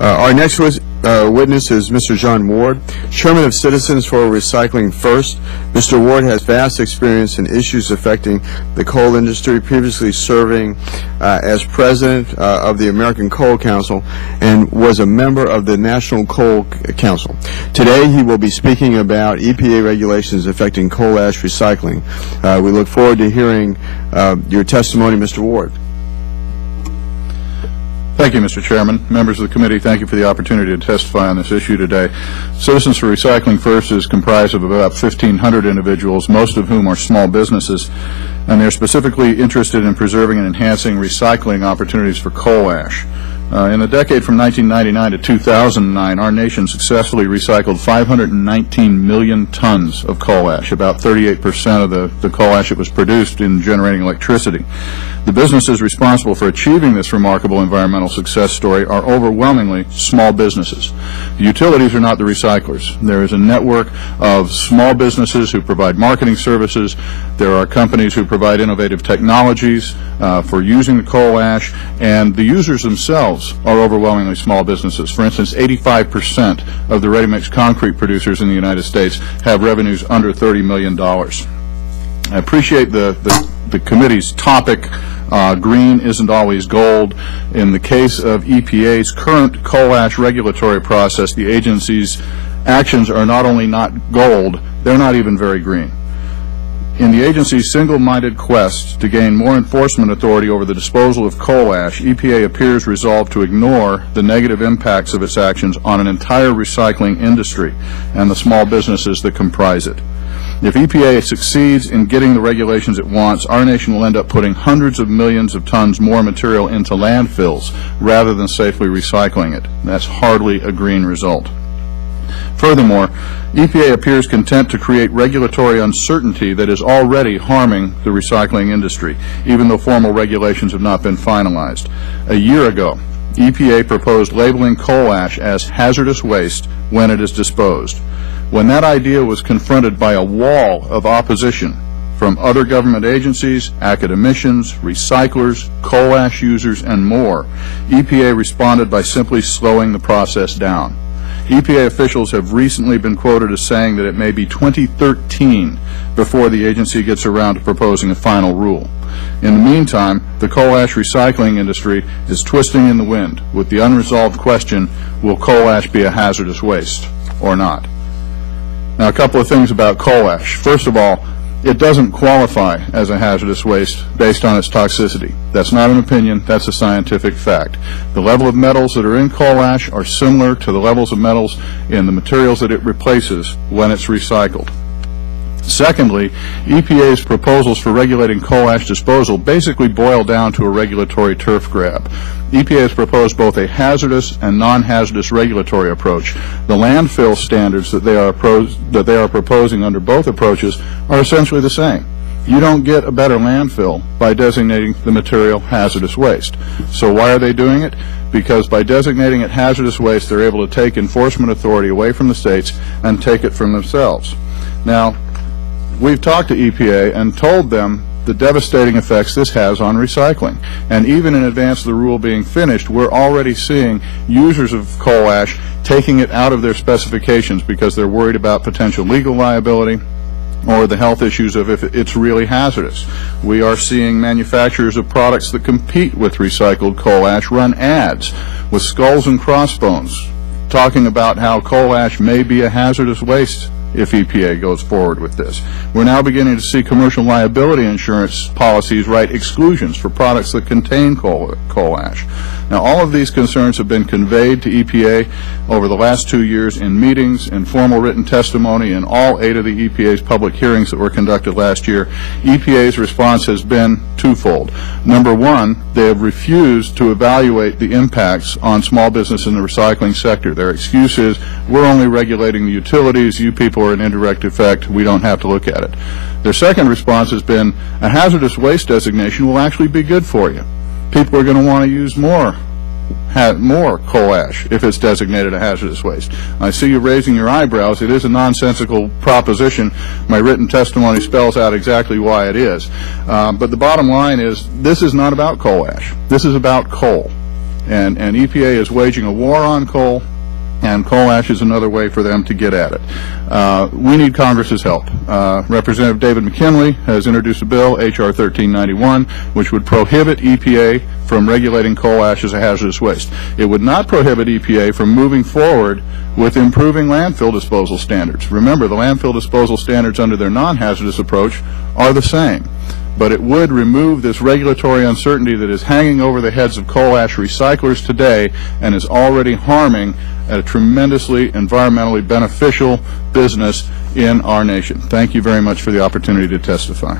Our next witness is Mr. John Ward, Chairman of Citizens for Recycling First. Mr. Ward has vast experience in issues affecting the coal industry, previously serving as President of the American Coal Council and was a member of the National Coal Council. Today he will be speaking about EPA regulations affecting coal ash recycling. We look forward to hearing your testimony, Mr. Ward. Thank you, Mr. Chairman. Members of the committee, thank you for the opportunity to testify on this issue today. Citizens for Recycling First is comprised of about 1,500 individuals, most of whom are small businesses, and they're specifically interested in preserving and enhancing recycling opportunities for coal ash. In the decade from 1999 to 2009, our nation successfully recycled 519 million tons of coal ash, about 38% of the coal ash that was produced in generating electricity. The businesses responsible for achieving this remarkable environmental success story are overwhelmingly small businesses. The utilities are not the recyclers. There is a network of small businesses who provide marketing services. There are companies who provide innovative technologies for using the coal ash, and the users themselves are overwhelmingly small businesses. For instance, 85% of the ready-mix concrete producers in the United States have revenues under $30 million. I appreciate the committee's topic. Green isn't always gold. In the case of EPA's current coal ash regulatory process, the agency's actions are not only not gold, they're not even very green. In the agency's single-minded quest to gain more enforcement authority over the disposal of coal ash, EPA appears resolved to ignore the negative impacts of its actions on an entire recycling industry and the small businesses that comprise it. If EPA succeeds in getting the regulations it wants, our nation will end up putting hundreds of millions of tons more material into landfills rather than safely recycling it. That's hardly a green result. Furthermore, EPA appears content to create regulatory uncertainty that is already harming the recycling industry, even though formal regulations have not been finalized. A year ago, EPA proposed labeling coal ash as hazardous waste when it is disposed. When that idea was confronted by a wall of opposition from other government agencies, academicians, recyclers, coal ash users, and more, EPA responded by simply slowing the process down. EPA officials have recently been quoted as saying that it may be 2013 before the agency gets around to proposing a final rule. In the meantime, the coal ash recycling industry is twisting in the wind with the unresolved question, will coal ash be a hazardous waste or not? Now, a couple of things about coal ash. First of all, it doesn't qualify as a hazardous waste based on its toxicity. That's not an opinion, that's a scientific fact. The level of metals that are in coal ash are similar to the levels of metals in the materials that it replaces when it's recycled. Secondly, EPA's proposals for regulating coal ash disposal basically boil down to a regulatory turf grab. EPA has proposed both a hazardous and non-hazardous regulatory approach. The landfill standards that they are proposing under both approaches are essentially the same. You don't get a better landfill by designating the material hazardous waste. So why are they doing it? Because by designating it hazardous waste, they're able to take enforcement authority away from the states and take it from themselves. Now, we've talked to EPA and told them the devastating effects this has on recycling. And even in advance of the rule being finished, we're already seeing users of coal ash taking it out of their specifications because they're worried about potential legal liability or the health issues of if it's really hazardous. We are seeing manufacturers of products that compete with recycled coal ash run ads with skulls and crossbones talking about how coal ash may be a hazardous waste if EPA goes forward with this. We're now beginning to see commercial liability insurance policies write exclusions for products that contain coal ash. Now, all of these concerns have been conveyed to EPA over the last 2 years in meetings, in formal written testimony, in all 8 of the EPA's public hearings that were conducted last year. EPA's response has been twofold. Number one, they have refused to evaluate the impacts on small business in the recycling sector. Their excuse is, we're only regulating the utilities, you people are an indirect effect, we don't have to look at it. Their second response has been, a hazardous waste designation will actually be good for you. People are going to want to use more coal ash if it's designated a hazardous waste. I see you raising your eyebrows. It is a nonsensical proposition. My written testimony spells out exactly why it is. But the bottom line is, this is not about coal ash. This is about coal. And EPA is waging a war on coal, and coal ash is another way for them to get at it. We need Congress's help. Representative David McKinley has introduced a bill, H.R. 1391, which would prohibit EPA from regulating coal ash as a hazardous waste. It would not prohibit EPA from moving forward with improving landfill disposal standards. Remember, the landfill disposal standards under their non-hazardous approach are the same. But it would remove this regulatory uncertainty that is hanging over the heads of coal ash recyclers today and is already harming a tremendously environmentally beneficial business in our nation. Thank you very much for the opportunity to testify.